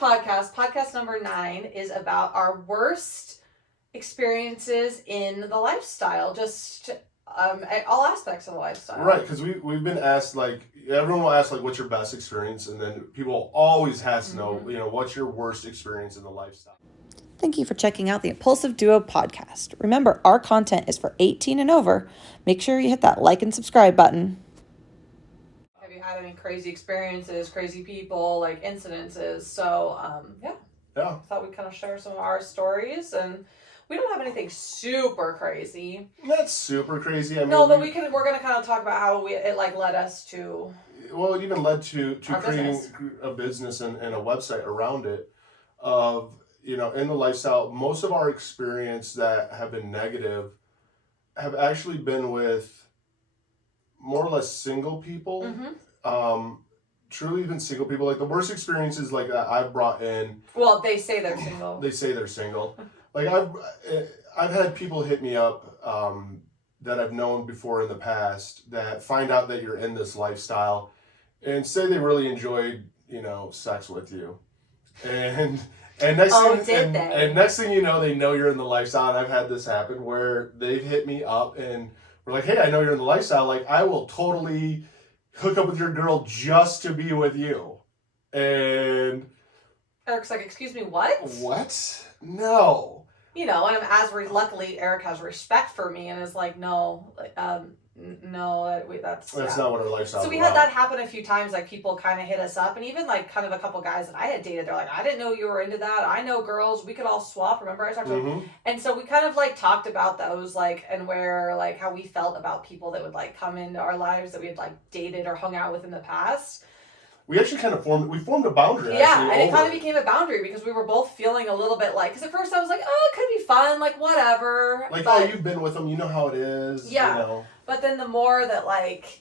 Podcast number 9 is about our worst experiences in the lifestyle, just all aspects of the lifestyle. Right, because we've been asked, like, everyone will ask, like, what's your best experience, and then people always has to know, what's your worst experience in the lifestyle. Thank you for checking out the Impulsive Duo podcast. Remember, our content is for 18 and over. Make sure you hit that like and subscribe button. Have you had any crazy experiences, crazy people, like incidences? So, yeah. I thought we'd kind of share some of our stories, and we don't have anything super crazy. Not super crazy. I mean, no, but we're gonna kind of talk about how it led us to. Well, it even led to creating business. a business and a website around it. Of in the lifestyle, most of our experience that have been negative have actually been with more or less single people. Truly even single people. Like the worst experiences like that I've brought in. Well, they say they're single. They say they're single. Like I've had people hit me up that I've known before in the past that find out that you're in this lifestyle and say they really enjoyed, sex with you. And next thing you know, they know you're in the lifestyle. And I've had this happen where they've hit me up and we're like, hey, I know you're in the lifestyle. Like, I will totally hook up with your girl just to be with you. And Eric's like, excuse me, what? What? No. And luckily Eric has respect for me and is like, no, no, that's not what our lifestyle is. So we had that happen a few times. Like people kind of hit us up, and even like kind of a couple guys that I had dated, they're like, I didn't know you were into that. I know girls, we could all swap. Remember I talked to them? And so we kind of like talked about those, like, and where like how we felt about people that would like come into our lives that we had like dated or hung out with in the past. We actually kind of formed a boundary. Yeah, and it kind of became a boundary because we were both feeling a little bit like, because at first I was like, oh, it could be fun, like whatever. Like, but, you've been with them, you know how it is. Yeah. But then the more that like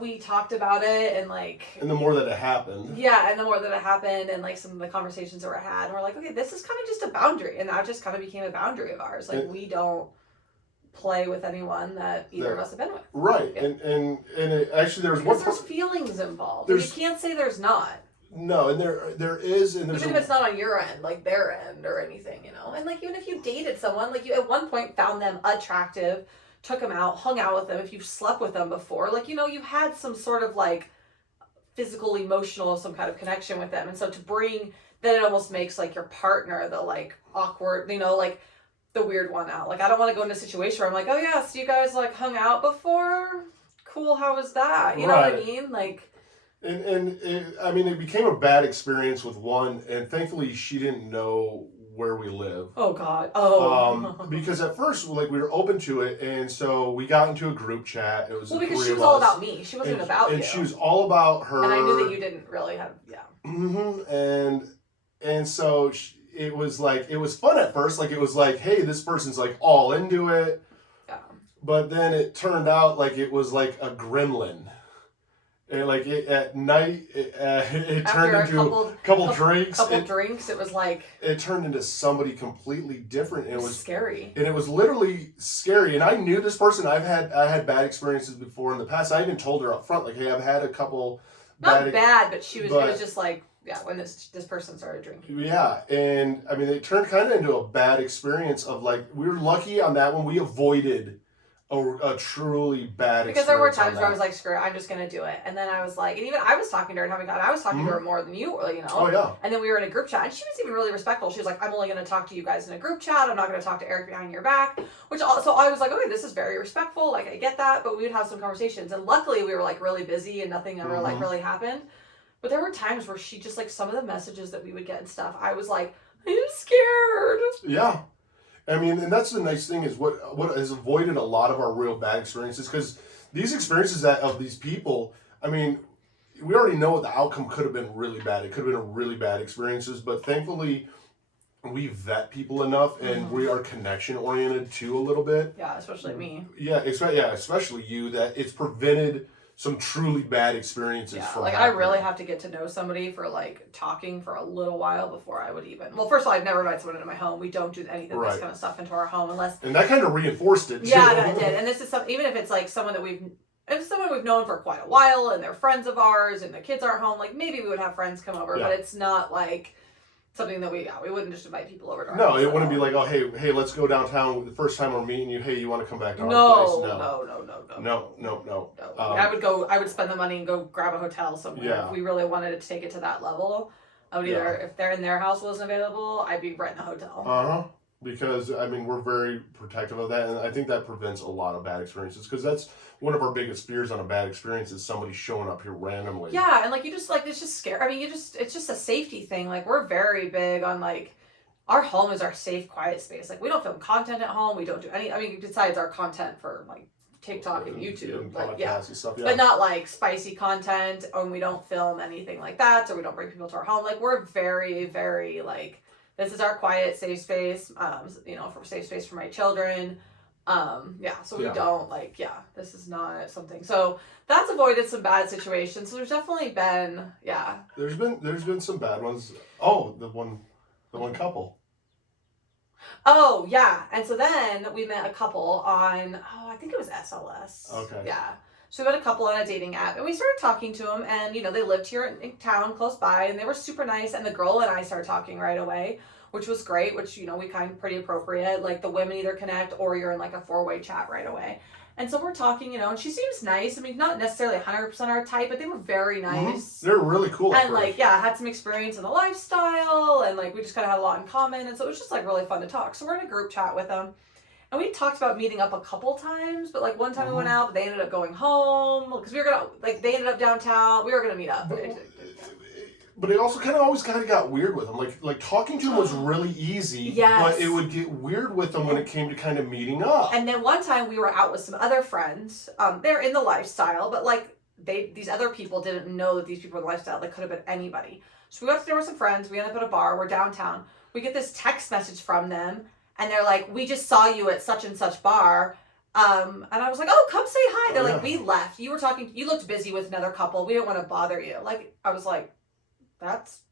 we talked about it and like. And the more that it happened. Yeah, and the more that it happened and like some of the conversations that were had, and we're like, okay, this is kind of just a boundary, and that just kind of became a boundary of ours. Like we don't play with anyone that either of us have been with. Right. Yeah. And it, actually there's because there's feelings involved. You can't say there's not. No, and there is, and there's even if it's not on your end, like their end or anything, and like even if you dated someone, like you at one point found them attractive, took them out, hung out with them, if you've slept with them before, like you've had some sort of like physical, emotional, some kind of connection with them, and so to bring then it almost makes like your partner the like awkward, like the weird one out. Like I don't want to go into a situation where I'm like, oh yeah, so you guys like hung out before? Cool, how was that? You know what I mean? Like and it became a bad experience with one, and thankfully she didn't know where we live. Oh God. Oh. Because at first like we were open to it, and so we got into a group chat. It was because she was all about me. She wasn't about you. And she was all about her. And I knew that you didn't really have And so it was like, it was fun at first. Like, it was like, hey, this person's like all into it. Yeah. But then it turned out like it was like a gremlin. And like at night, it turned into a couple drinks. It was like... It turned into somebody completely different. It was scary. And it was literally scary. And I knew this person. I had bad experiences before in the past. I even told her up front, like, hey, I've had a couple... Not bad, but it was just like... Yeah, when this person started drinking. Yeah, and I mean, it turned kind of into a bad experience of like, we were lucky on that one. We avoided a truly bad experience. Because there were times where I was like, screw it, I'm just going to do it. And then I was like, and even I was talking to her and I was talking to her more than you were, Oh, yeah. And then we were in a group chat and she was even really respectful. She was like, I'm only going to talk to you guys in a group chat. I'm not going to talk to Eric behind your back. So I was like, okay, this is very respectful. Like, I get that. But we would have some conversations. And luckily we were like really busy and nothing ever like really happened. But there were times where she just, like, some of the messages that we would get and stuff, I was like, I'm scared. Yeah. I mean, and that's the nice thing is what has avoided a lot of our real bad experiences, because these experiences of these people, I mean, we already know what the outcome could have been really bad. It could have been a really bad experiences, but thankfully we vet people enough and we are connection oriented too a little bit. Yeah, especially me. Yeah, especially you, that it's prevented some truly bad experiences from happening. I really have to get to know somebody for like talking for a little while before I would even. Well, first of all, I'd never invite someone into my home. We don't do anything this kind of stuff into our home unless. And that kind of reinforced it. Yeah, that did. And this is even if it's like someone that we've known for quite a while and they're friends of ours and the kids aren't home, like maybe we would have friends come over, but it's not like something that we wouldn't just invite people over to our No, house it at wouldn't be all. like, oh, hey, let's go downtown. The first time we're meeting you, hey, you want to come back to our place? No. I would spend the money and go grab a hotel somewhere if we really wanted to take it to that level. I would either, if they're in their house wasn't available, I'd be renting a hotel. Because I mean, we're very protective of that, and I think that prevents a lot of bad experiences. Because that's one of our biggest fears on a bad experience is somebody showing up here randomly. Yeah, and like you just like it's just scary. I mean, it's just a safety thing. Like we're very big on like our home is our safe, quiet space. Like we don't film content at home. We don't do any. I mean, besides our content for like TikTok and YouTube, and like podcasts and stuff, but not like spicy content. And we don't film anything like that, or we don't bring people to our home. Like we're very, very like. This is our quiet, safe space, for safe space for my children. So we don't this is not something. So that's avoided some bad situations. So there's definitely been, There's been some bad ones. Oh, the one couple. Oh, yeah. And so then we met a couple on, I think it was SLS. Okay. Yeah. So we met a couple on a dating app, and we started talking to them, and, they lived here in town close by, and they were super nice, and the girl and I started talking right away, which was great, which, we kind of pretty appropriate. Like, the women either connect, or you're in, like, a 4-way chat right away. And so we're talking, and she seems nice. I mean, not necessarily 100% our type, but they were very nice. They're really cool. And, had some experience in the lifestyle, and, we just kind of had a lot in common, and so it was just, really fun to talk. So we're in a group chat with them. And we talked about meeting up a couple times, but one time we went out, but they ended up going home because we were gonna they ended up downtown. We were gonna meet up. But it also kind of got weird with them. Like talking to them was really easy. Yes. But it would get weird with them when it came to kind of meeting up. And then one time we were out with some other friends. They're in the lifestyle, but these other people didn't know that these people were in the lifestyle. They could have been anybody. So we got to dinner with some friends. We ended up at a bar. We're downtown. We get this text message from them. And they're like, we just saw you at such and such bar. And I was like, oh, come say hi. They're like, we left. You looked busy with another couple. We didn't want to bother you. I was like,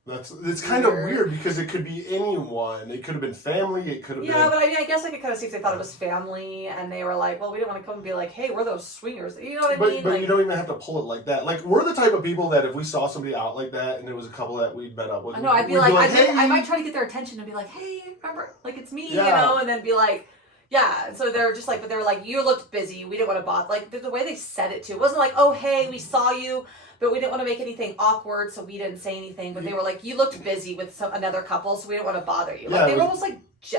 it's kind of weird because it could be anyone. It could have been family. It could have been. Yeah, but I guess I could kind of see if they thought it was family and they were like, well, we didn't want to come and be like, hey, we're those swingers. You know what I mean? But you don't even have to pull it like that. Like, we're the type of people that if we saw somebody out like that and there was a couple that we'd met up with, I'd be like, hey. I might try to get their attention and be like, hey, remember, it's me, and then be like, yeah. So they're just but they were like, you looked busy. We didn't want to bother. The way they said it too, it wasn't like, oh, hey, we saw you. But we didn't want to make anything awkward, so we didn't say anything. But they were like, you looked busy with another couple, so we didn't want to bother you. They were almost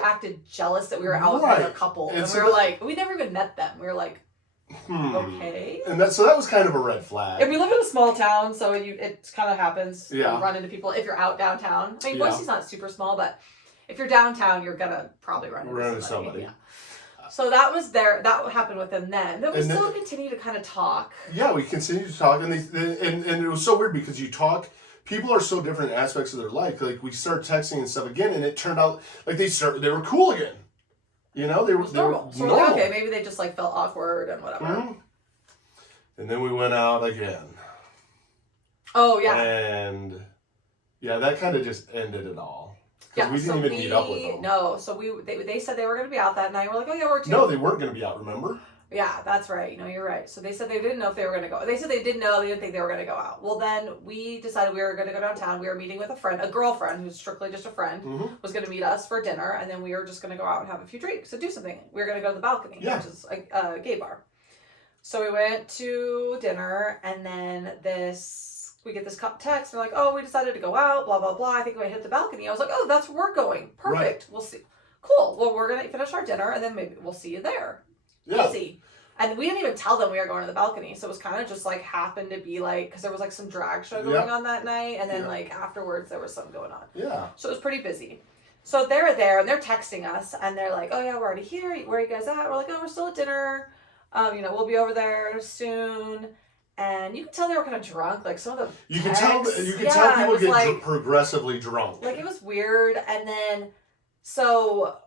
acted jealous that we were out with another couple. And we were like, we never even met them. We were like, okay. And that was kind of a red flag. And we live in a small town, so it kind of happens. Yeah. You run into people if you're out downtown. I mean, Boise's not super small, but if you're downtown, you're going to probably run into somebody. Yeah. So that happened with them then. But we still continue to kind of talk. Yeah, we continue to talk. And and it was so weird because you talk, people are so different in aspects of their life. Like, we start texting and stuff again, and it turned out they were cool again. They were normal. So normal. Okay, maybe they just felt awkward and whatever. Mm-hmm. And then we went out again. Oh, yeah. And that kind of just ended it all. Because we didn't even meet up with them. No, so they said they were going to be out that night. We're like, oh, yeah, we're too. No, they weren't going to be out, remember? Yeah, that's right. You're right. So they said they didn't know if they were going to go. They said they didn't know. They didn't think they were going to go out. Well, then we decided we were going to go downtown. We were meeting with a girlfriend who's strictly just a friend, was going to meet us for dinner. And then we were just going to go out and have a few drinks and do something. We were going to go to the balcony, which is a gay bar. So we went to dinner, and then we get this text. We're like, oh, we decided to go out, blah, blah, blah. I think we hit the balcony. I was like, oh, that's where we're going. Perfect. Right. We'll see. Cool. Well, we're going to finish our dinner, and then maybe we'll see you there. Yeah. Easy. And we didn't even tell them we were going to the balcony. So it was kind of just happened to be because there was some drag show going on that night. And then afterwards there was some going on. Yeah. So it was pretty busy. So they're there and they're texting us and they're like, oh yeah, we're already here. Where are you guys at? We're like, oh, we're still at dinner. We'll be over there soon. And you could tell they were kind of drunk. Some of the You could tell people get progressively drunk. It was weird. And then, so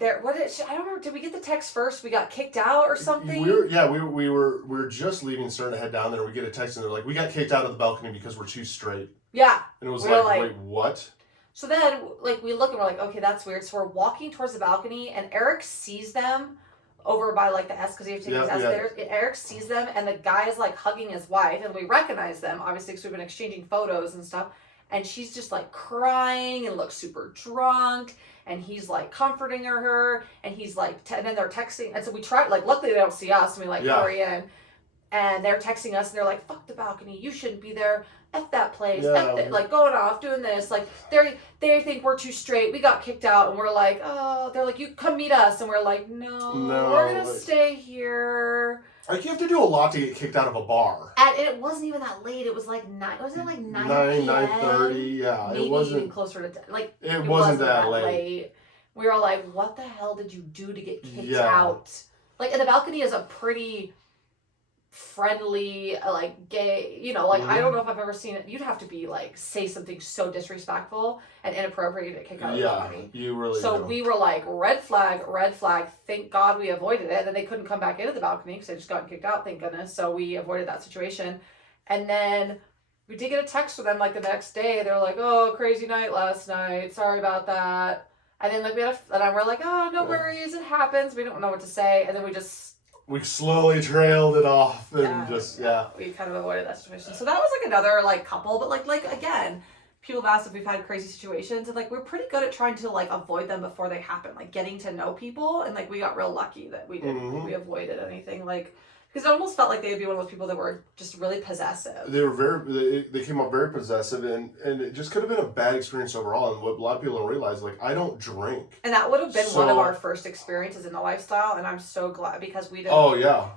I don't remember. Did we get the text first? We got kicked out or something? We were just leaving, starting to head down there. We get a text and they're like, we got kicked out of the balcony because we're too straight. Yeah. And it was wait, what? So then, we look and we're like, okay, that's weird. So we're walking towards the balcony and Eric sees them over by the S because he has to take his escalators. Eric sees them and the guy is hugging his wife and we recognize them obviously because we've been exchanging photos and stuff. and she's just like crying and looks super drunk, and he's like comforting her, and he's like, and then they're texting, and so we try, like, luckily they don't see us, and we like hurry in, and they're texting us, and they're like, fuck the balcony, you shouldn't be there, F that place, like going off, doing this, like they think we're too straight, we got kicked out, and we're like, oh, they're like, you come meet us, and we're like, no, we're gonna stay here. Like, you have to do a lot to get kicked out of a bar. And it wasn't even that late. It was like 9. Wasn't it like 9 p.m.? 9:30. Yeah, maybe it wasn't even closer to 10. Like it wasn't that late. We were like, what the hell did you do to get kicked out? Like, and the balcony is a pretty friendly, like, gay, you know, like, I don't know if I've ever seen it. You'd have to be like, say something so disrespectful and inappropriate to get kicked out of the balcony. You really So do. we were like, red flag, thank God we avoided it. And they couldn't come back into the balcony because they just got kicked out, thank goodness. So we avoided that situation. And then we did get a text from them like the next day. They're like, oh, crazy night last night, sorry about that. And then like we're like, oh, no worries, it happens. We don't know what to say. And then we slowly trailed it off and we kind of avoided that situation. So that was like another like couple, but like again, people have asked if we've had crazy situations, and like we're pretty good at trying to like avoid them before they happen, like getting to know people, and like we got real lucky that we didn't we avoided anything, like, because it almost felt like they would be one of those people that were just really possessive. They came up very possessive, and it just could have been a bad experience overall. And what a lot of people don't realize, like, I don't drink, and that would have been one of our first experiences in the lifestyle, and I'm so glad because we didn't. Oh yeah,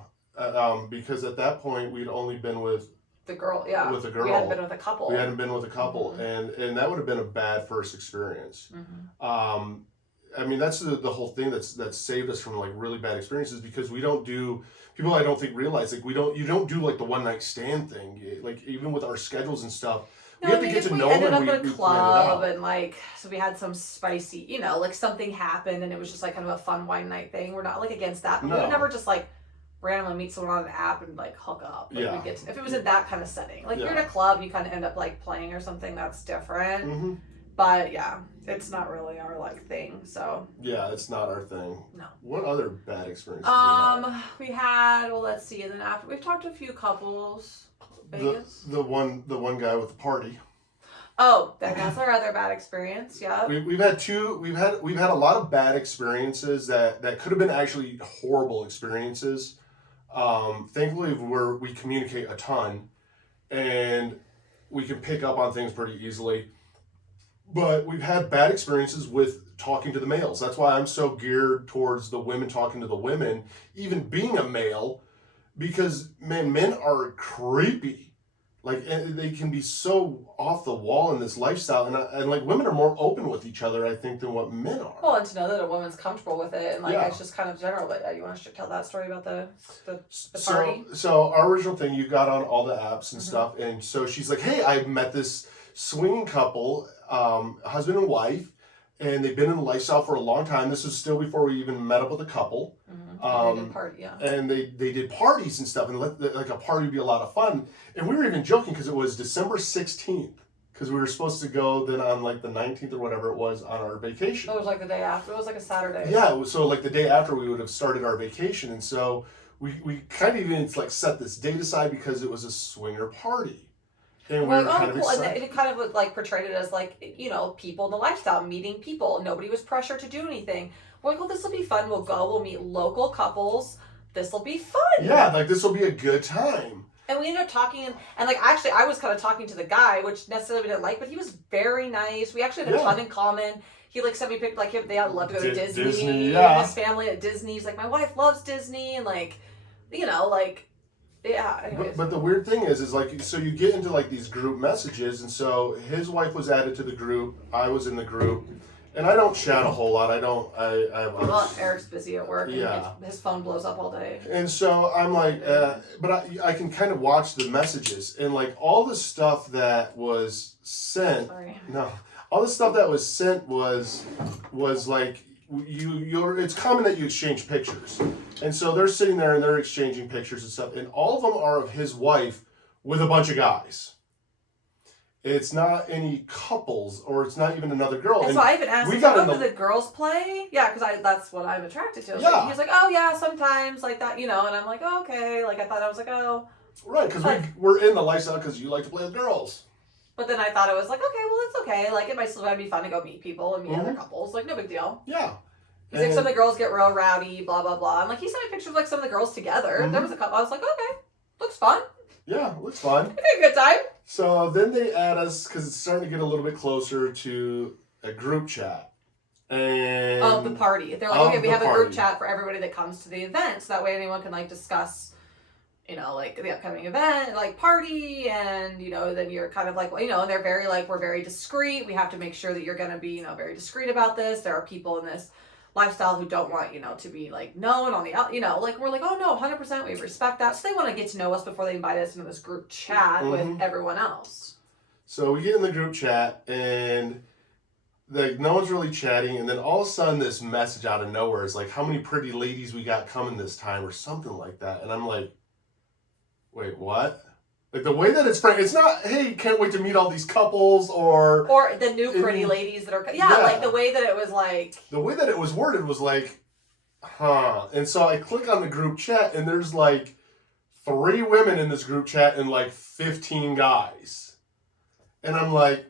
because at that point we'd only been with the girl, with a girl. We hadn't been with a couple. And that would have been a bad first experience. I mean, that's the whole thing that's saved us from like really bad experiences, because we don't do, people I don't think realize, like, you don't do like the one night stand thing, like even with our schedules and stuff. No, we have to get to know them. We ended up at a club, and like, so we had some spicy, you know, like something happened, and it was just like kind of a fun wine night thing. We're not like against that, but we would never just like randomly meet someone on an app and like hook up. Like, we get to, if it was in that kind of setting, like you're in a club, you kind of end up like playing or something. That's different. But yeah, it's not really our like thing. So yeah, it's not our thing. No. What other bad experiences? We had, well, let's see, and then after we've talked to a few couples. Vegas. The one guy with the party. Oh, that's our other bad experience. Yeah. We've had a lot of bad experiences that could have been actually horrible experiences. Thankfully, we communicate a ton, and we can pick up on things pretty easily. But we've had bad experiences with talking to the males. That's why I'm so geared towards the women talking to the women, even being a male, because men are creepy. Like, and they can be so off the wall in this lifestyle, and like women are more open with each other, I think, than what men are. Well, and to know that a woman's comfortable with it, and like it's just kind of general. But you want to tell that story about the party? So our original thing, you got on all the apps and stuff, and so she's like, "Hey, I met this swinging couple, husband and wife, and they've been in the lifestyle for a long time." This was still before we even met up with the couple. They did party, and they did parties and stuff, and like a party would be a lot of fun. And we were even joking because it was December 16th, because we were supposed to go then on like the 19th or whatever it was on our vacation. It was like the day after. It was like a Saturday. Yeah, so like the day after we would have started our vacation, and so we kind of even like set this date aside because it was a swinger party. And we were kind of excited. And it kind of like portrayed it as like, you know, people in the lifestyle, meeting people. Nobody was pressured to do anything. We're like, well, this will be fun. We'll go. We'll meet local couples. This will be fun. Yeah, like this will be a good time. And we ended up talking, and like actually I was kind of talking to the guy, which necessarily we didn't like, but he was very nice. We actually had a ton in common. He like sent me pictures, like they love to go to Disney. And his family at Disney. He's like, my wife loves Disney, and like, you know, like. Yeah. But the weird thing is like, so you get into like these group messages, and so his wife was added to the group, I was in the group, and I don't chat a whole lot. Well, Eric's busy at work. Yeah. And his phone blows up all day. And so I'm like, but I can kind of watch the messages, and like all the stuff that was sent. All the stuff that was sent was like. It's common that you exchange pictures, and so they're sitting there and they're exchanging pictures and stuff, and all of them are of his wife with a bunch of guys. It's not any couples, or it's not even another girl. And so I even asked him, do the girls play? Yeah, because that's what I'm attracted to. Yeah. He's like, oh yeah, sometimes like that, you know, and I'm like, oh, okay. Like I was like, oh. Right, because we're in the lifestyle because you like to play with girls. But then I thought it was like, okay, well, it's okay. Like, it might still be fun to go meet people and meet other couples. Like, no big deal. Yeah. He's like, some of the girls get real rowdy, blah, blah, blah. And like, he sent me pictures of like some of the girls together. There was a couple. I was like, okay, looks fun. Yeah, looks fun. It'd be a good time. So then they add us, because it's starting to get a little bit closer to a group chat. And Of the party. They're like, okay, we have a group chat for everybody that comes to the event. So that way anyone can like discuss, you know, like the upcoming event, like party. And, you know, then you're kind of like, well, you know, they're very like, we're very discreet. We have to make sure that you're going to be, you know, very discreet about this. There are people in this lifestyle who don't want, you know, to be like known on the out, you know, like we're like, oh no, 100% we respect that. So they want to get to know us before they invite us into this group chat with everyone else. So we get in the group chat and like no one's really chatting, and then all of a sudden this message out of nowhere is like, how many pretty ladies we got coming this time or something like that. And I'm like, wait, what? Like the way that it's framed, it's not, hey, can't wait to meet all these couples or the new pretty ladies that are, like the way that it was like. The way that it was worded was like, huh. And so I click on the group chat and there's like 3 women in this group chat and like 15 guys. And I'm like,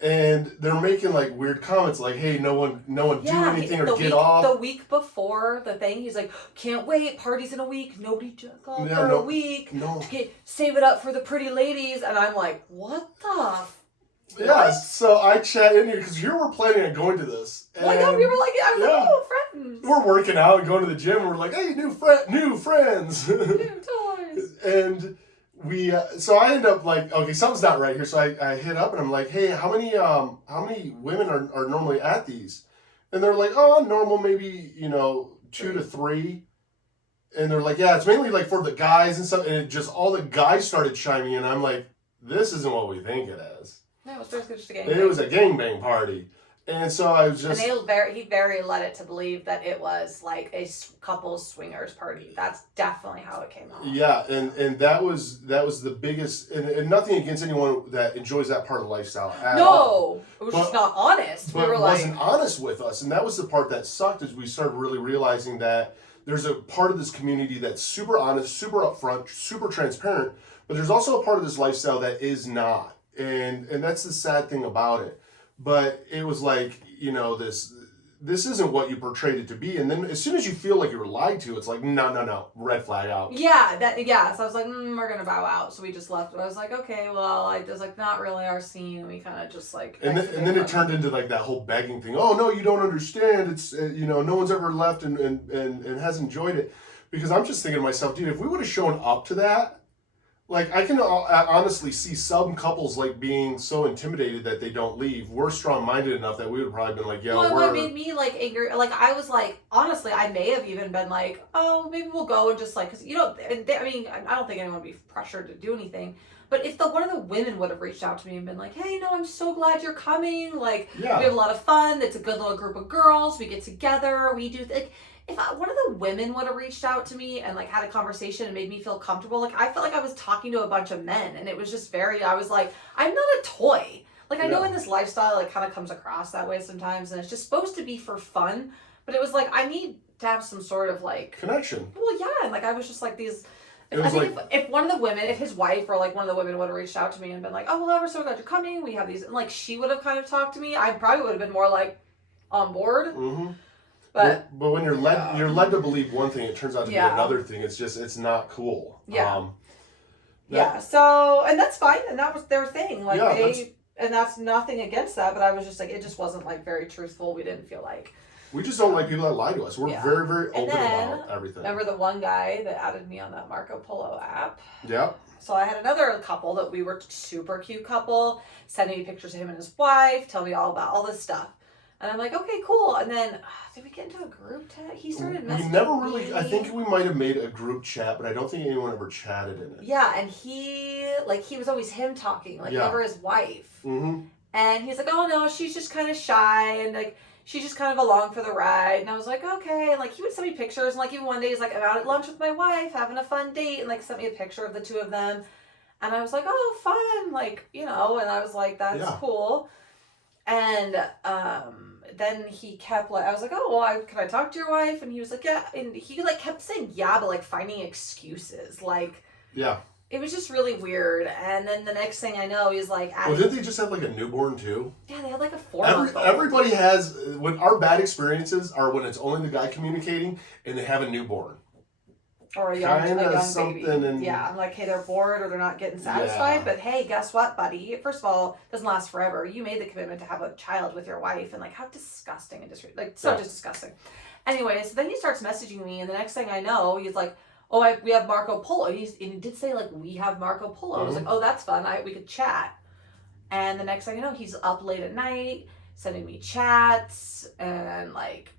And they're making like weird comments like, hey, no one do anything or get off. The week before the thing, he's like, can't wait, party's in a week, nobody jerk off for a week. No. Save it up for the pretty ladies. And I'm like, what the Yeah, so I chat in here because you were planning on going to this. Well, yeah, we were like, I was like, oh, friends. We're working out and going to the gym. And we're like, hey, new friends. New toys. And we, so I end up like, okay, something's not right here. So I hit up and I'm like, hey, how many women are normally at these? And they're like, oh, normal, maybe, 2 to 3. And they're like, yeah, it's mainly like for the guys and stuff. And it just, all the guys started chiming in. I'm like, this isn't what we think it is. No, it was basically just a gangbang. It was a gangbang party. And so I was just... And he very led it to believe that it was like a couples swingers party. That's definitely how it came off. Yeah, and that was the biggest... And nothing against anyone that enjoys that part of lifestyle at all. It was just not honest. But it wasn't honest with us. And that was the part that sucked, is we started really realizing that there's a part of this community that's super honest, super upfront, super transparent, but there's also a part of this lifestyle that is not. And that's the sad thing about it. But it was like, this isn't what you portrayed it to be. And then as soon as you feel like you were lied to, it's like, no, red flag out. Yeah, so I was like, we're going to bow out. So we just left. But I was like, okay, well, it was like not really our scene. We kind of just like... And then it turned into like that whole begging thing. Oh, no, you don't understand. It's, no one's ever left and has enjoyed it. Because I'm just thinking to myself, dude, if we would have shown up to that, like, I can honestly see some couples, like, being so intimidated that they don't leave. We're strong-minded enough that we would have probably been like, what made me, like, angry, like, I was like, honestly, I may have even been like, oh, maybe we'll go and just, like, because, I don't think anyone would be pressured to do anything. But if one of the women would have reached out to me and been like, hey, no, I'm so glad you're coming. Like, we have a lot of fun. It's a good little group of girls. We get together. We do, like... If one of the women would have reached out to me and like had a conversation and made me feel comfortable, like I felt like I was talking to a bunch of men, and it was just I was like, I'm not a toy. Like I know in this lifestyle it kind of comes across that way sometimes, and it's just supposed to be for fun, but it was like I need to have some sort of like connection. Well, yeah, and like I was just like these. If one of the women, if his wife or like one of the women would have reached out to me and been like, oh well, we're so glad you're coming. We have these, and like she would have kind of talked to me, I probably would have been more like on board. Mm-hmm. But when you're led to believe one thing, it turns out to be another thing. It's not cool. Yeah. So, and that's fine, and that was their thing. Like and that's nothing against that. But I was just like, it just wasn't like very truthful. We didn't feel like. We just don't like people that lie to us. We're very, very open about everything. Remember the one guy that added me on that Marco Polo app? Yeah. So I had another couple that we were super cute couple, sending me pictures of him and his wife, telling me all about all this stuff. And I'm like, okay, cool. And then, did we get into a group chat? He started messaging me. We never really, I think we might have made a group chat, but I don't think anyone ever chatted in it. Yeah, and he was always him talking, never his wife. Mm-hmm. And he's like, oh no, she's just kind of shy, and like, she's just kind of along for the ride. And I was like, okay. And like, he would send me pictures, and like, even one day he's like, I'm out at lunch with my wife, having a fun date, and like, sent me a picture of the two of them. And I was like, oh, fun, and I was like, that's cool. And then he kept I was like, oh, well, can I talk to your wife? And he was like, yeah. And he kept saying yeah, but finding excuses. Yeah. it was just really weird. And then the next thing I know, he's like, Well, didn't they just have like a newborn too? Yeah, they had like a 4-month-old. Everybody has, when our bad experiences are when it's only the guy communicating and they have a newborn. Or a young something baby. And, yeah, I'm like, hey, they're bored or they're not getting satisfied. Yeah. But hey, guess what, buddy? First of all, it doesn't last forever. You made the commitment to have a child with your wife, and like, how disgusting and just disgusting. Anyway, so then he starts messaging me, and the next thing I know, he's like, oh, we have Marco Polo. And he did say like, we have Marco Polo. I was like, oh, that's fun. We could chat. And the next thing I know, he's up late at night sending me chats and like.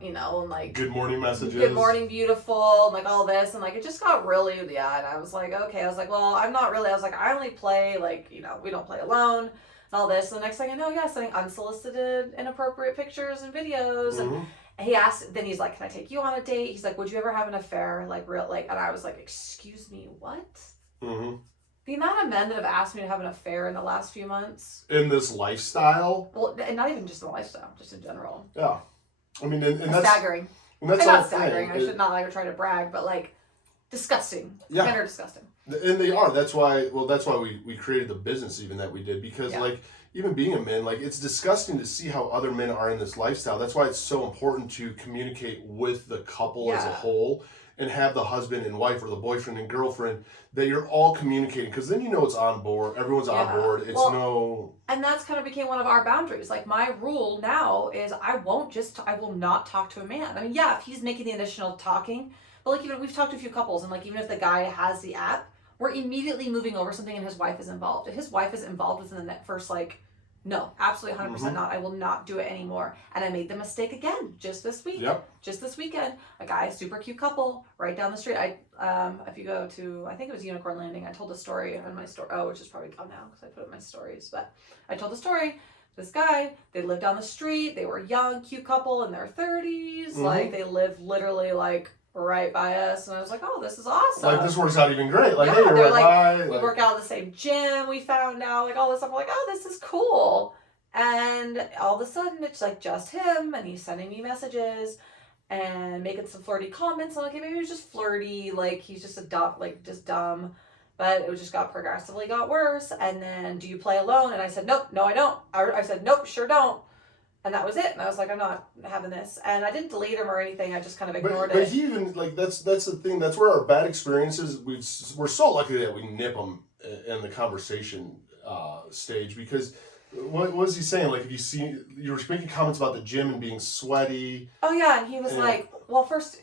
And like good morning messages, good morning beautiful, and like all this, and like it just got really, and I was like, okay, I was like, well, I'm not really, I was like, I only play like, we don't play alone and all this. And the next thing I know, sending unsolicited inappropriate pictures and videos. And he asked, then he's like, can I take you on a date? He's like, would you ever have an affair, like real, like? And I was like, excuse me, what? The amount of men that have asked me to have an affair in the last few months in this lifestyle, well, and not even just in the lifestyle, just in general. Yeah. I mean, and that's staggering. And that's not staggering. thing. I should not like try to brag, but like disgusting. Yeah. Men are disgusting. And they are. That's why. Well, that's why we created the business even that we did, because like even being a man, like it's disgusting to see how other men are in this lifestyle. That's why it's so important to communicate with the couple as a whole and have the husband and wife or the boyfriend and girlfriend that you're all communicating, because then it's on board. Everyone's on board. It's and that's kind of became one of our boundaries. Like my rule now is I will not talk to a man. I mean, if he's making the initial talking, but like we've talked to a few couples, and like even if the guy has the app, we're immediately moving over something and his wife is involved. If his wife is involved within the first like, no, absolutely 100% not. I will not do it anymore. And I made the mistake again just this week. Just this weekend, a guy, super cute couple, right down the street. If you go to, I think it was Unicorn Landing, I told the story on my story. Oh, which is probably gone now because I put it in my stories. But I told the story. This guy, they lived down the street. They were young, cute couple in their 30s. Like they lived literally like right by us, and I was like, oh, this is awesome. Like this works out even great. Like, hey, you're like, we work out at the same gym, we found out, like all this stuff. We're like, oh, this is cool. And all of a sudden it's like just him, and he's sending me messages and making some flirty comments. I'm like, maybe he was just flirty, like he's just just dumb. But it just progressively got worse. And then, do you play alone? And I said, nope, no, I don't. I said, nope, sure don't. And that was it. And I was like, I'm not having this. And I didn't delete him or anything. I just kind of ignored it. But he even, like, that's the thing. That's where our bad experiences, we're so lucky that we nip them in the conversation stage. Because what was he saying? Like, if you were making comments about the gym and being sweaty. Oh, yeah. And he was like, well, first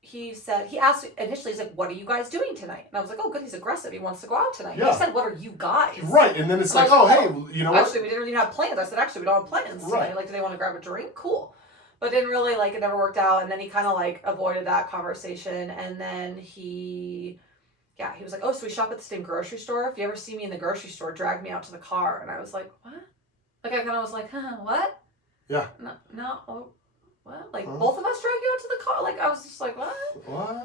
he asked initially, he's like, what are you guys doing tonight? And I was like, oh, good. He's aggressive. He wants to go out tonight. Yeah. He said, what are you guys? Right. And then it's like, oh, hey, you know what? Actually, we didn't even have plans. I said, actually, we don't have plans tonight. Right. Like, do they want to grab a drink? Cool. But didn't really, like, it never worked out. And then he kind of, like, avoided that conversation. And then he was like, oh, so we shop at the same grocery store? If you ever see me in the grocery store, drag me out to the car. And I was like, what? Like, I kind of was like, what? Yeah. No, oh, what? Like, both of us drag you out to the car? Like, I was just like, what?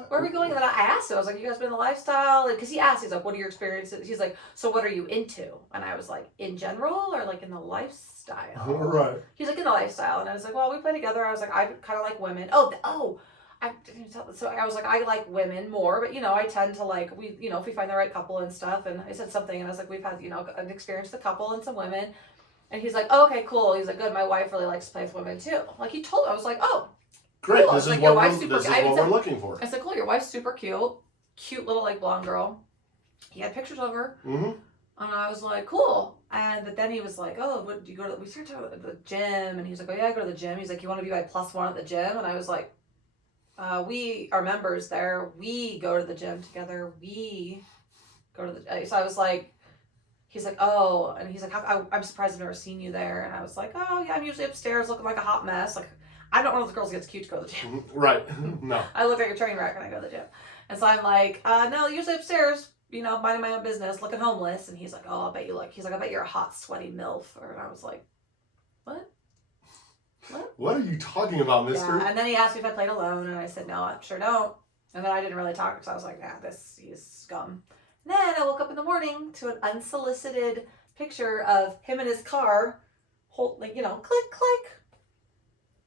Where are we going? And then I asked him, I was like, you guys been in the lifestyle? Because he asked, he's like, what are your experiences? He's like, so what are you into? And I was like, in general or like in the lifestyle? Right. He's like, in the lifestyle. And I was like, well, we play together. I was like, I kind of like women. I didn't even tell. So I was like, I like women more, but I tend to like, if we find the right couple and stuff. And I said something, and I was like, we've had, an experience with a couple and some women. And he's like, oh, okay, cool. He's like, good. My wife really likes to play with women too. Like he told me, I was like, oh, great. Cool. This is what we're looking for. I said, cool. Your wife's super cute little like blonde girl. He had pictures of her. Mm-hmm. And I was like, cool. But then he was like, oh, what do you go to? We started talking about the gym, and he's like, oh yeah, I go to the gym. He's like, you want to be my +1 at the gym? And I was like, we are members there. We go to the gym together. We go to the. So I was like. He's like, oh, and he's like, I'm surprised I've never seen you there. And I was like, oh, yeah, I'm usually upstairs looking like a hot mess. Like, I'm not one of the girls who gets cute to go to the gym. Right. No. I look like a train wreck when I go to the gym. And so I'm like, no, usually upstairs, minding my own business, looking homeless. And he's like, oh, I bet you he's like, I bet you're a hot, sweaty MILF. And I was like, what? What are you talking about, mister? Yeah. And then he asked me if I played alone. And I said, no, I sure don't. And then I didn't really talk because I was like, nah, he's scum. Then I woke up in the morning to an unsolicited picture of him in his car, click, click.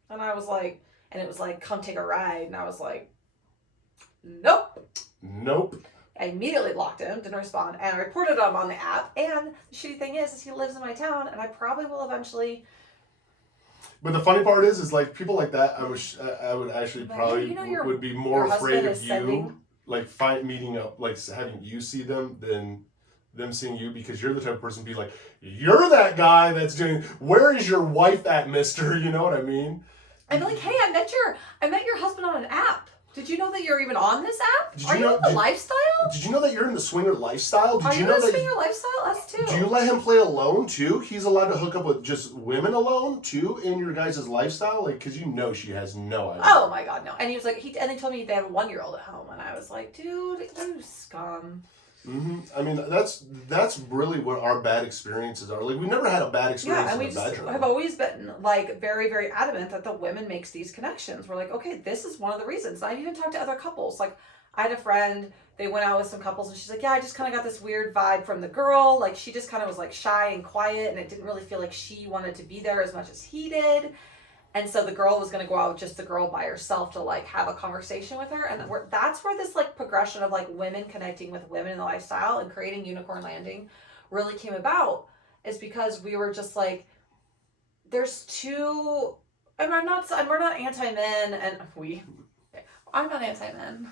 And I was like, and it was like, come take a ride. And I was like, nope. I immediately blocked him, didn't respond, and I reported him on the app. And the shitty thing is he lives in my town, and I probably will eventually. But the funny part is like people like that. I would actually But probably you know would be more your afraid husband of is you, sending- like meeting up, like having you see them than them seeing you, because you're the type of person to be like, you're that guy that's doing. Where is your wife at, Mister? You know what I mean? I'm like, hey, I met your husband on an app. Did you know that you're even on this app? Did Are you you know- in the did- lifestyle? Did you know that you're in the swinger lifestyle? Did Are you you know in the that? swinger lifestyle? Us too. Do you let him play alone too? He's allowed to hook up with just women alone too in your guys' lifestyle, like, because you know she has no idea. Oh my god, no! And he was like, and they told me they have a 1-year-old at home, and I was like, dude, you scum. I mean, that's really what our bad experiences are. Like, we never had a bad experience Yeah, and we in the just bedroom. have always been like very, very adamant that the women makes these connections. We're like, okay, this is one of the reasons. I've even talked to other couples. Like, I had a friend. They went out with some couples, and she's like, yeah, I just kind of got this weird vibe from the girl. Like, she just kind of was like shy and quiet, and it didn't really feel like she wanted to be there as much as he did. And so the girl was going to go out with just the girl by herself to like have a conversation with her. And that's where this like progression of like women connecting with women in the lifestyle and creating Unicorn Landing really came about, is because we were just like, there's two, and we're not anti-men, and I'm not anti-men,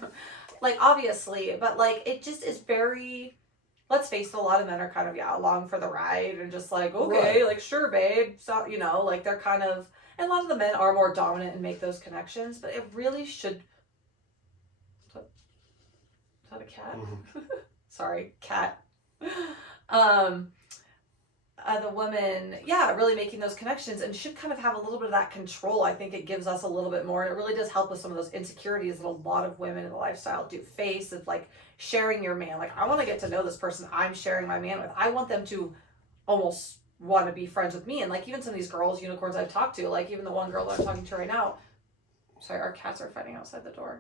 like obviously, but like it just is very, let's face it, a lot of men are kind of, along for the ride and just like, okay, Right. like sure babe, so like they're kind of, and a lot of the men are more dominant and make those connections, but it really should. Is that a cat? Mhm. Sorry, cat. The woman, really making those connections, and should kind of have a little bit of that control. I think it gives us a little bit more, and it really does help with some of those insecurities that a lot of women in the lifestyle do face, of like sharing your man. Like, I want to get to know this person I'm sharing my man with. I want them to almost want to be friends with me. And like even some of these girls, unicorns I've talked to, like even the one girl that I'm talking to right now, sorry, our cats are fighting outside the door.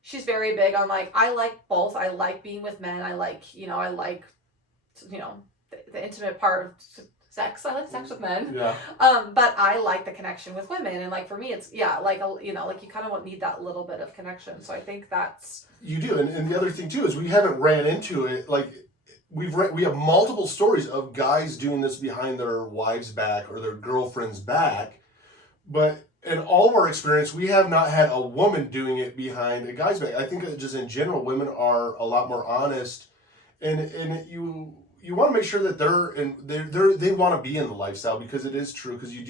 She's very big on like, I like both. I like being with men. I like, I like, the intimate part of sex. I like sex with men. Yeah. But I like the connection with women. And like for me, it's like you kind of need that little bit of connection. So I think that's, You do, and the other thing too is we haven't ran into it. Like, we have multiple stories of guys doing this behind their wives' back or their girlfriend's back, but in all of our experience, we have not had a woman doing it behind a guy's back. I think that just in general, women are a lot more honest, and you want to make sure that they want to be in the lifestyle, because it is true, because you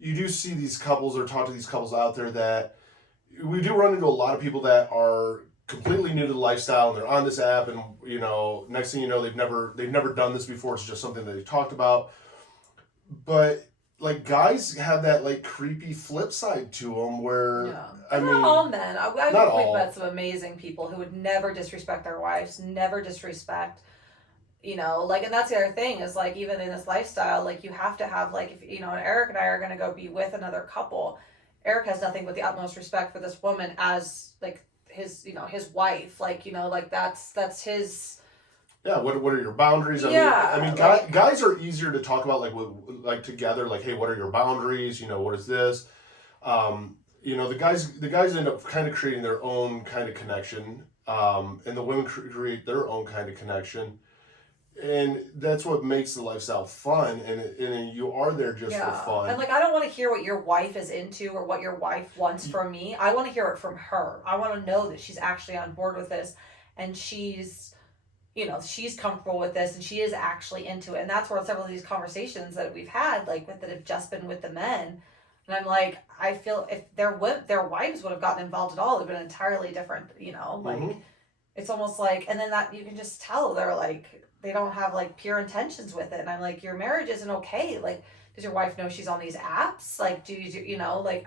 do see these couples or talk to these couples out there that we do run into a lot of people that are completely new to the lifestyle, and they're on this app, and next thing you know, they've never done this before. It's just something that they talked about. But like, guys have that like creepy flip side to them where I not mean, all men. We've all. met some amazing people who would never disrespect their wives, never disrespect, like, and that's the other thing is like, even in this lifestyle, like you have to have like, if and Eric and I are going to go be with another couple, Eric has nothing but the utmost respect for this woman as like his his wife, like like that's his. Yeah, what are your boundaries? I mean, guys are easier to talk about, like together, like, hey, what are your boundaries? What is this? The guys end up kind of creating their own kind of connection, and the women create their own kind of connection, and that's what makes the lifestyle fun. And you are there just for fun. And like, I don't want to hear what your wife is into or what your wife wants from me. I want to hear it from her. I want to know that she's actually on board with this, and she's she's comfortable with this, and she is actually into it. And that's where several of these conversations that we've had, like that have just been with the men. And I'm like, I feel if their wives would have gotten involved at all, it would have been entirely different, like it's almost like, and then that you can just tell they're like, they don't have like pure intentions with it. And I'm like, your marriage isn't okay. Like, does your wife know she's on these apps? Like, do you like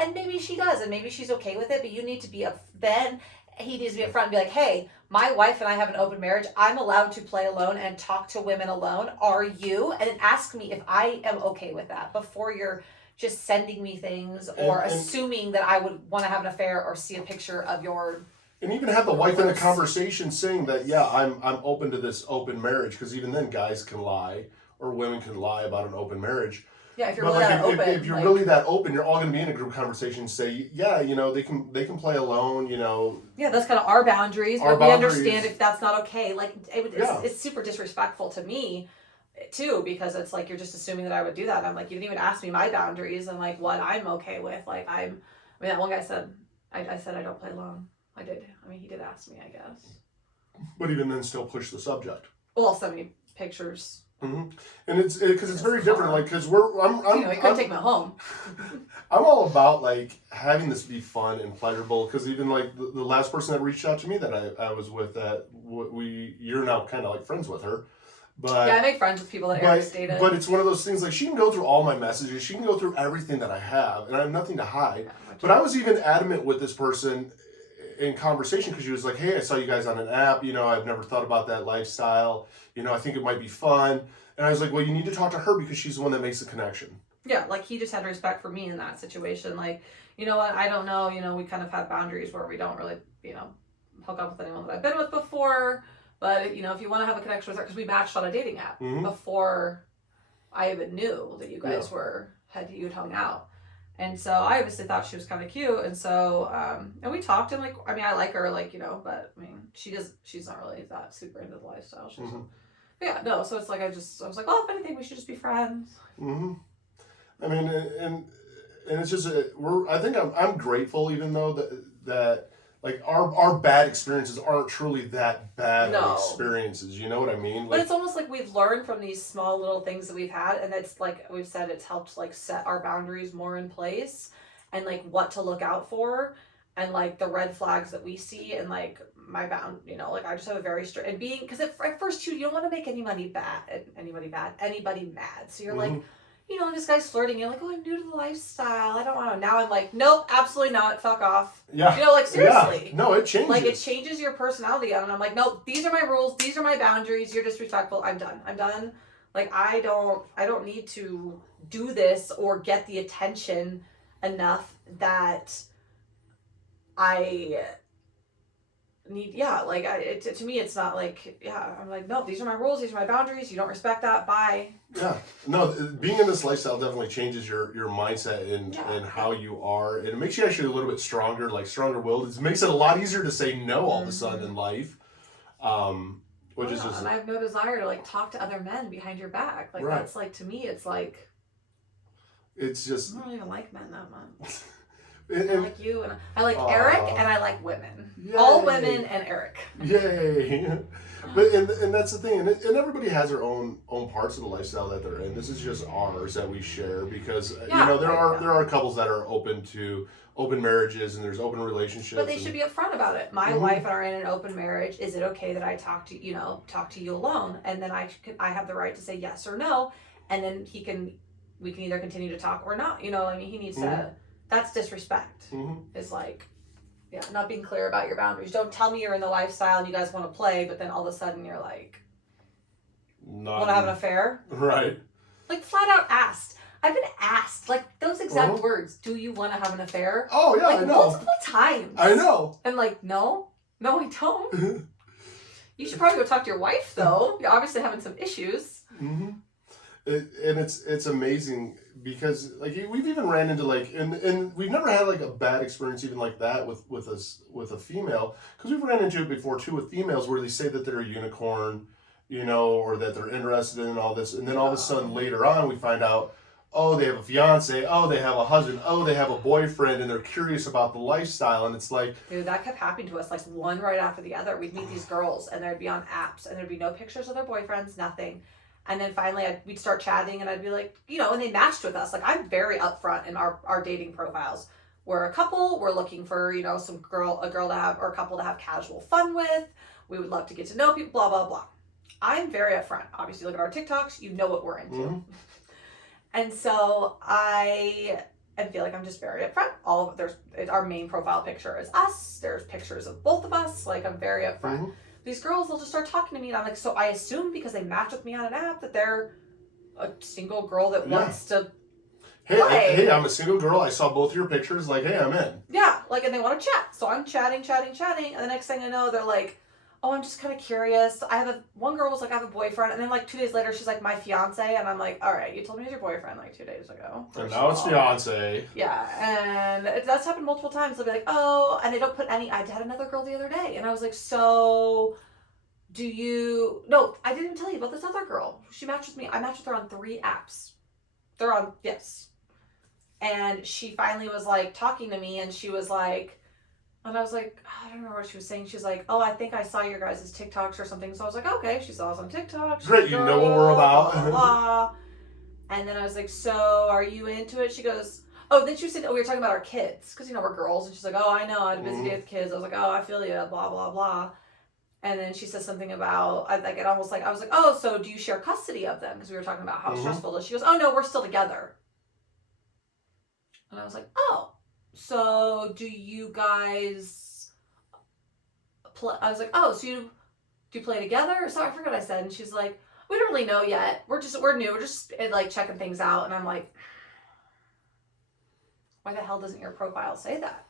and maybe she does, and maybe she's okay with it, but you need to be then he needs to be up front and be like, hey, my wife and I have an open marriage. I'm allowed to play alone and talk to women alone. Are you? And ask me if I am okay with that before you're just sending me things or assuming that I would want to have an affair or see a picture of your. And even have the wife in a conversation saying that, yeah, I'm open to this open marriage, because even then guys can lie or women can lie about an open marriage. Yeah, if you're But really that open. if you're really that open, you're all going to be in a group conversation and say, yeah, they can play alone, Yeah, that's kind of our boundaries, but we understand if that's not okay. Like, it's super disrespectful to me, too, because it's like you're just assuming that I would do that. I'm like, you didn't even ask me my boundaries and like what I'm okay with. Like, that one guy said, I said I don't play alone. I did. I mean, he did ask me, I guess. But even then, still push the subject. Well, I'll send me pictures. Mm-hmm. And it's because it's very different. Like, because you couldn't take me home. I'm all about like having this be fun and pleasurable. Because even like the last person that reached out to me that I was with, that you're now kind of like friends with her. But yeah, I make friends with people that Eric's dated. But it's one of those things like she can go through all my messages. She can go through everything that I have, and I have nothing to hide. Yeah, but I was even adamant with this person in conversation because she was like, hey, I saw you guys on an app, I've never thought about that lifestyle, I think it might be fun. And I was like, well, you need to talk to her because she's the one that makes the connection. Yeah, like he just had respect for me in that situation. Like, you know what, I don't know, we kind of have boundaries where we don't really, hook up with anyone that I've been with before. But, if you want to have a connection with her, because we matched on a dating app before I even knew that you guys you'd hung out. And so I obviously thought she was kind of cute. And so, and we talked and like, I like her, but I mean, she's not really that super into the lifestyle. She's, yeah, no. So it's like, I was like, well, if anything, we should just be friends. Mm-hmm. I mean, and it's just, I think I'm grateful, even though that like our bad experiences aren't truly that bad of experiences. You know what I mean? Like, but it's almost like we've learned from these small little things that we've had, and it's like we've said, it's helped like set our boundaries more in place, and like what to look out for, and like the red flags that we see, and like my like I just have a very strict and being because at first you don't want to make anybody mad, so you're like. This guy's flirting. You're like, oh, I'm new to the lifestyle. I don't want to. Now I'm like, nope, absolutely not. Fuck off. Yeah. Like seriously. Yeah. No, it changes. Like it changes your personality. And I'm like, nope, these are my rules. These are my boundaries. You're disrespectful. I'm done. Like I don't need to do this or get the attention enough that I need. Yeah. Like to me, it's not like, yeah, I'm like, no, these are my rules. These are my boundaries. You don't respect that. Bye. Yeah, no, being in this lifestyle definitely changes your mindset and how you are. And it makes you actually a little bit stronger, like stronger-willed. It makes it a lot easier to say no all of a sudden in life, which is just... And I have no desire to, like, talk to other men behind your back. Like, that's, like, to me, it's like... It's just... I don't even like men that much. And, I like you, and I like Eric, and I like women. Yay. All women and Eric. Yay! But and that's the thing, and everybody has their own parts of the lifestyle that they're in. This is just ours that we share because there are couples that are open to open marriages and there's open relationships. But they should be upfrund about it. My wife and I are in an open marriage. Is it okay that I talk to you alone, and then I have the right to say yes or no, and then we can either continue to talk or not. He needs to. That's disrespect. It's like. Yeah, not being clear about your boundaries. Don't tell me you're in the lifestyle and you guys want to play, but then all of a sudden you're like, want to have an affair? Right. Like flat out asked. I've been asked, like those exact words. Do you want to have an affair? Oh yeah, like, I know. Multiple times. I know. And like, no, I don't. You should probably go talk to your wife though. You're obviously having some issues. Mm-hmm. And it's amazing because like we've even ran into like and we've never had like a bad experience even like that with a female because we've ran into it before too with females where they say that they're a unicorn, or that they're interested in all this, and then all of a sudden later on we find out, oh, they have a fiance, oh, they have a husband, oh, they have a boyfriend, and they're curious about the lifestyle, and it's like, dude, that kept happening to us like one right after the other. We'd meet these girls and they'd be on apps and there'd be no pictures of their boyfriends, nothing. And then finally we'd start chatting and I'd be like, and they matched with us. Like I'm very upfront in our dating profiles. We're a couple, we're looking for, a girl to have, or a couple to have casual fun with. We would love to get to know people, blah, blah, blah. I'm very upfront. Obviously, look at our TikToks, you know what we're into. And so I feel like I'm just very upfront. Our main profile picture is us. There's pictures of both of us. Like I'm very upfront. These girls, they'll just start talking to me, and I'm like, so I assume because they match with me on an app that they're a single girl that wants to play. Hey, I'm a single girl. I saw both your pictures. Like, hey, I'm in. Yeah, like, and they want to chat. So I'm chatting, and the next thing I know, they're like, oh, I'm just kind of curious. One girl was like, I have a boyfriend. And then like 2 days later, she's like, my fiance. And I'm like, all right, you told me it was your boyfriend like 2 days ago. And now it's fiance. Yeah. And that's happened multiple times. They'll be like, oh, and they don't put any, I had another girl the other day. And I was like, so no, I didn't even tell you about this other girl. She matched with me. I matched with her on 3 apps. Yes. And she finally was like talking to me and she was like, and I was like, I don't know what she was saying. She's like, oh, I think I saw your guys' TikToks or something. So I was like, okay, she saw us on TikTok. Great, you know what we're about. Blah, blah, blah. And then I was like, so are you into it? She goes, oh, then she said, oh, we were talking about our kids. Because, we're girls. And she's like, oh, I know, I had a busy day with kids. I was like, oh, I feel you, blah, blah, blah. And then she says something about, I was like, oh, so do you share custody of them? Because we were talking about how stressful it is. She goes, oh, no, we're still together. And I was like, oh, so do you guys play? I was like, oh, so do you play together? So I forgot what I said. And she's like, we don't really know yet. We're new. We're just like checking things out. And I'm like, why the hell doesn't your profile say that?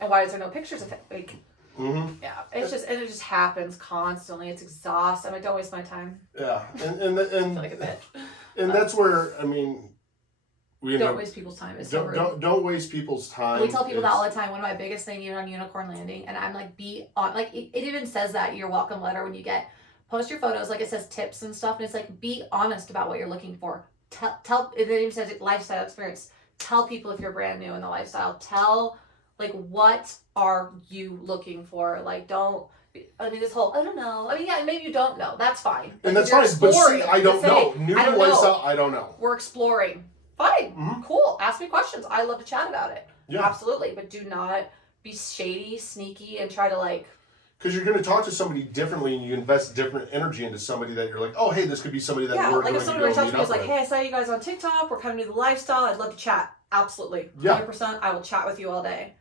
And why is there no pictures of it? Like, yeah, it just happens constantly. It's exhausting. I'm like, don't waste my time. Yeah, and I feel like a bitch. And that's where don't waste people's time. It's so rude. Don't waste people's time. We tell people that all the time. One of my biggest things, even on Unicorn Landing, and I'm like, it even says that your welcome letter when you post your photos, like it says tips and stuff, and it's like, be honest about what you're looking for. Tell it even says lifestyle experience. Tell people if you're brand new in the lifestyle. Tell what are you looking for? Like, this whole, I don't know. Yeah, maybe you don't know. That's fine. And that's fine. But see, I don't know. New to lifestyle, I don't know. We're exploring. Fine. Cool. Ask me questions. I love to chat about it. Yeah. Absolutely. But do not be shady, sneaky, and try to because you're going to talk to somebody differently and you invest different energy into somebody that you're like, oh, hey, this could be somebody that we're going to go meet up with. Yeah, like if somebody reached out to me and was like, hey, I saw you guys on TikTok. We're kind of new to the lifestyle. I'd love to chat. Absolutely. 100%. I will chat with you all day.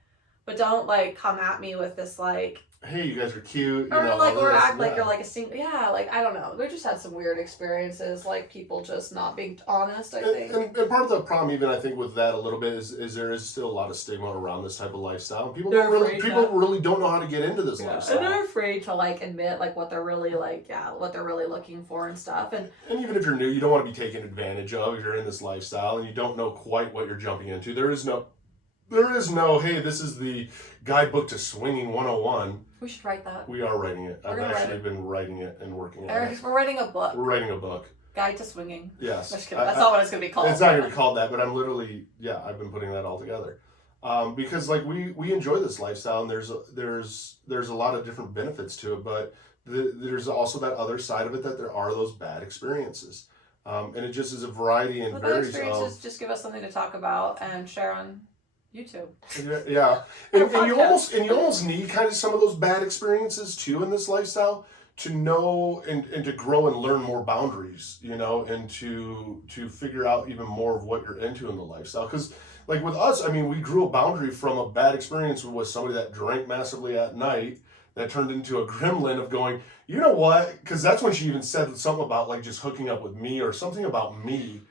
But don't come at me with this hey, you guys are cute. Or act like you're a single. Yeah, I don't know. We just had some weird experiences, people just not being honest, I think. And part of the problem, even I think, with that a little bit is there is still a lot of stigma around this type of lifestyle. People really don't know how to get into this lifestyle. And they're afraid to admit what they're really what they're really looking for and stuff. And even if you're new, you don't want to be taken advantage of. You're in this lifestyle and you don't know quite what you're jumping into. There is no, hey, this is the guidebook to swinging 101. We should write that. We are writing it. I've actually been writing it and working on it. We're writing a book. We're writing a book. Guide to swinging. Yes. That's not what it's going to be called. It's not going to be called that, but I'm literally, I've been putting that all together. Because we enjoy this lifestyle and there's a lot of different benefits to it, but there's also that other side of it that there are those bad experiences. And it just is a variety and varies. Bad experiences just give us something to talk about and share on YouTube. Yeah. And you almost need kind of some of those bad experiences too in this lifestyle to know and to grow and learn more boundaries, and to figure out even more of what you're into in the lifestyle. Because with us, we grew a boundary from a bad experience with somebody that drank massively at night that turned into a gremlin of going, you know what? Because that's when she even said something about just hooking up with me or something about me.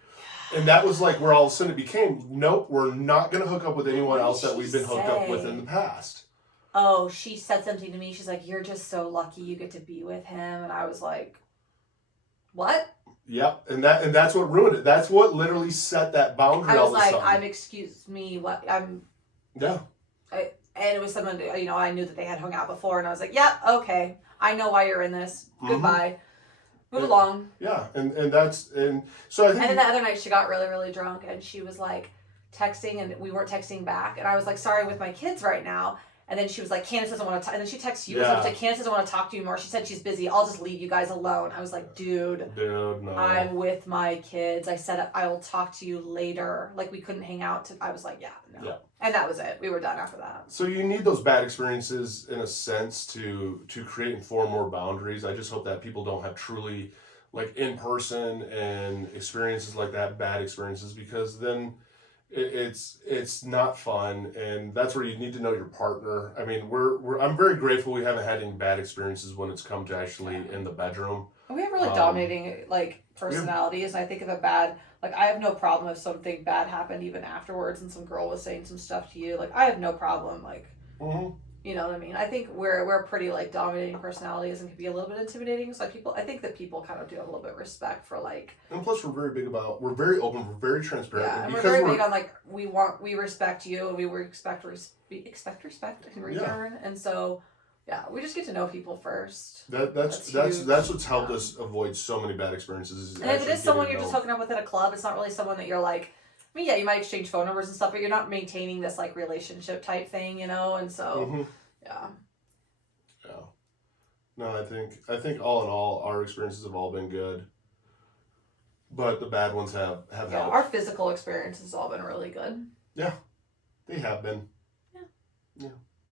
And that was where all of a sudden it became, nope, we're not going to hook up with anyone else that we've been hooked up with in the past. Oh, she said something to me. She's like, you're just so lucky you get to be with him. And I was like, what? Yep. And that's what ruined it. That's what literally set that boundary. I was like, excuse me, what? Yeah. And it was someone, I knew that they had hung out before. And I was like, yeah, okay. I know why you're in this. Goodbye. Move along. Yeah, and so I think. And then the other night she got really, really drunk and she was texting and we weren't texting back and I was like, sorry, with my kids right now. And then she was like, Candice doesn't want to talk. And then she texts you. Yeah. So she was like, Candice doesn't want to talk to you anymore. She said she's busy. I'll just leave you guys alone. I was like, dude, no. I'm with my kids. I said I will talk to you later. We couldn't hang out. I was like, no. Yeah. And that was it. We were done after that. So you need those bad experiences in a sense to create and form more boundaries. I just hope that people don't have truly in person and experiences like that, bad experiences, because then it's not fun, and that's where you need to know your partner. I'm very grateful we haven't had any bad experiences when it's come to actually in the bedroom. We have really dominating personalities, and I think of a bad I have no problem if something bad happened even afterwards, and some girl was saying some stuff to you. I have no problem You know what I mean? I think we're pretty like dominating personalities and can be a little bit intimidating. So I think that people kind of do have a little bit of respect for like. And plus, we're very open, we're very transparent. Yeah, and we're very big on like we respect you and we expect respect in return, and so. Yeah, we just get to know people first. That's what's helped us avoid so many bad experiences. And if it is someone you're just hooking up with at a club, it's not really someone that you're like. I mean, yeah, you might exchange phone numbers and stuff, but you're not maintaining this like relationship type thing, you know. And so, yeah. Yeah. No, I think all in all, our experiences have all been good, but the bad ones have helped. Our physical experiences have all been really good. Yeah, they have been. Yeah. Yeah.